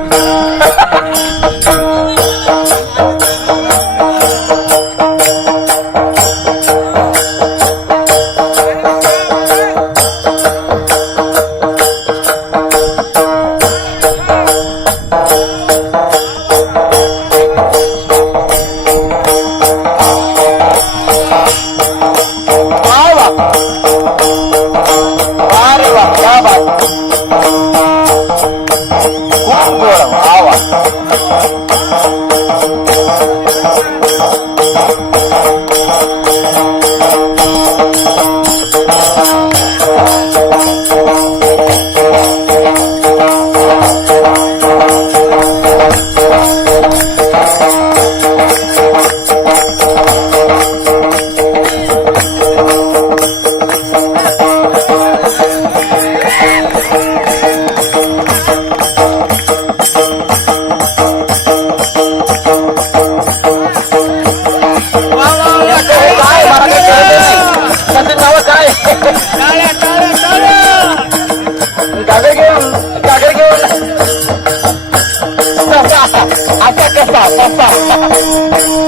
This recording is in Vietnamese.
Oh, uh -huh. गागर घेऊन गागर घेऊन आता कसा कसा